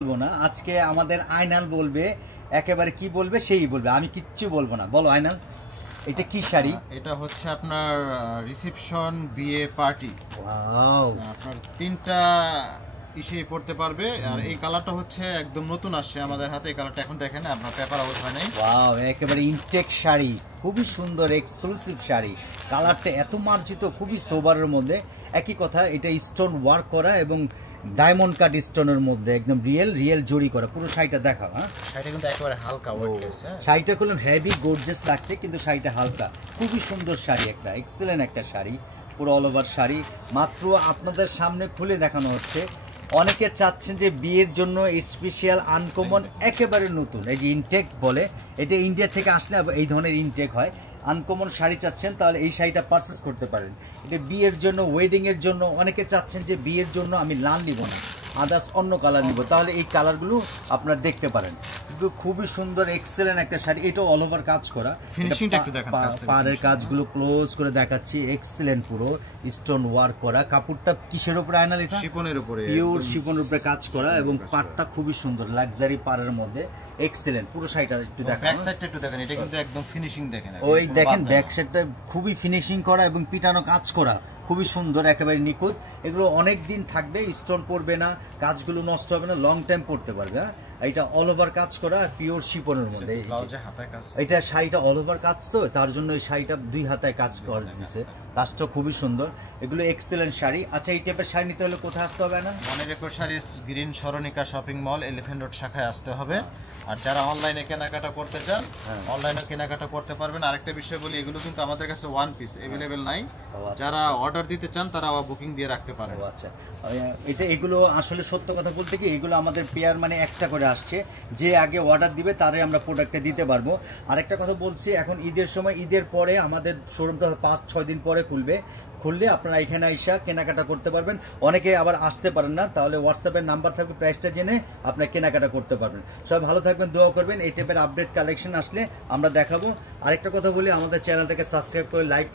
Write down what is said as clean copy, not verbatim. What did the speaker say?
বলবো না আজকে আমাদের আয়নাল বলবে একেবারে কি বলবে সেই বলবে আমি কিচ্ছু বলবো না বলো আয়নাল এটা কি শাড়ি এটা হচ্ছে আপনার রিসেপশন বিয়ে পার্টি ওয়াও আপনার তিনটা ইসে পড়তে পারবে আর এই কালারটা হচ্ছে একদম নতুন আসছে আমাদের হাতে এই কালারটা এখন দেখেন আপনার পেপার অবস্থা নেই ওয়াও একেবারে ইনটেক শাড়ি খুবই সুন্দর এক্সক্লুসিভ শাড়ি কালারটা এত মার্জিত খুবই সোবারের মধ্যে একই কথা এটা স্টোন ওয়ার্ক করা এবং ডায়মন্ড কাট স্টোনের মধ্যে একদম রিয়েল জড়ি করা পুরো শাড়িটা দেখাও হ্যাঁ শাড়িটা কিন্তু একেবারে হালকা ওয়েটলেস শাড়িটা কোনো হেভি গর্জিয়াস লাগছে কিন্তু শাড়িটা হালকা খুবই সুন্দর শাড়ি একটা এক্সেলেন্ট একটা শাড়ি পুরো অল ওভার শাড়ি মাত্র আপনাদের সামনে খুলে দেখানো হচ্ছে অনেকে চাচ্ছেন যে বিয়ের জন্য স্পেশাল আনকমন একেবারে নতুন এই যে ইনটেক বলে এটা ইন্ডিয়া থেকে আসলে এই ধরনের ইনটেক হয় আনকমন শাড়ি চাচ্ছেন তাহলে এই শাড়িটা পারচেস করতে পারেন এটা বিয়ের জন্য ওয়েডিংয়ের জন্য অনেকে চাচ্ছেন যে বিয়ের জন্য আমি লাল নিব না আদার্স অন্য কালার নিব তাহলে এই কালারগুলো আপনারা দেখতে পারেন কিন্তু খুবই সুন্দর এক্সেলেন্ট একটা শাড়ি এটা অল ওভার কাজ করা ফিনিশিংটা একটু দেখেন পাড়ের কাজগুলো ক্লোজ করে দেখাচ্ছি এক্সেলেন্ট পুরো স্টোন ওয়ার্ক করা কাপড়টা কিসের উপরে আয়নাল এটা শিপনের উপরে পিওর শিপনের উপরে কাজ করা এবং পাড়টা খুবই সুন্দর লাক্সারি পাড়ের মধ্যে এক্সেলেন্ট পুরো শাড়িটা একটু দেখেন ব্যাক সাইডটা একটু দেখেন এটা কিন্তু একদম ফিনিশিং দেখেন ওই দেখেন ব্যাক সাইডটা খুবই ফিনিশিং করা এবং পিটানো কাজ করা খুবই সুন্দর একেবারে নিখুঁত এগুলো অনেক দিন থাকবে স্টোন পড়বে না কাজগুলো নষ্ট হবে না লং টাইম পড়তে পারবে হ্যাঁ এটা অল ওভার কাজ করা আর পিওর শিপনের মধ্যে এটা শাড়িটা অল ওভার কাজ তো তার জন্য এই শাড়িটা দুই হাতায় কাজ করে দিচ্ছে কাজটা খুবই সুন্দর এগুলো এক্সেলেন্ট শাড়ি আচ্ছা এই টাইপের শাড়ি নিতে হলে কোথায় আসতে হবে না মনে রেখো শাড়ি গ্রিন সরণিকা শপিং মল এলিফ্যান্ট রোড শাখায় আসতে হবে আর যারা অনলাইনে কেনাকাটা করতে চান অনলাইনে কেনাকাটা করতে পারবেন আরেকটা বিষয় বলি এগুলো কিন্তু আমাদের কাছে ওয়ান পিস অ্যাভেলেবেল নাই যারা অর্ডার দিতে চান তারা বুকিং দিয়ে রাখতে পারেন আচ্ছা এটা এগুলো আসলে সত্য কথা বলতে কি এগুলো আমাদের পেয়ার মানে একটা করে আসছে যে আগে অর্ডার দিবে তারে আমরা প্রোডাক্টটা দিতে পারবো আরেকটা কথা বলছি এখন ঈদের সময় ঈদের পরে আমাদের শোরুমটা 5-6 দিন পরে খুললে আপনারা এখানে এসে কেনাকাটা করতে পারবেন অনেকে আবার আসতে পারেন না তাহলে হোয়াটসঅ্যাপের নাম্বার থাকবে প্রাইসটা জেনে আপনারা কেনাকাটা করতে পারবেন সবাই ভালো থাকবেন দোয়া করবেন এই টাইপের আপডেট কালেকশন আসলে আমরা দেখাবো আরেকটা কথা বলি আমাদের চ্যানেলটাকে সাবস্ক্রাইব করে লাইক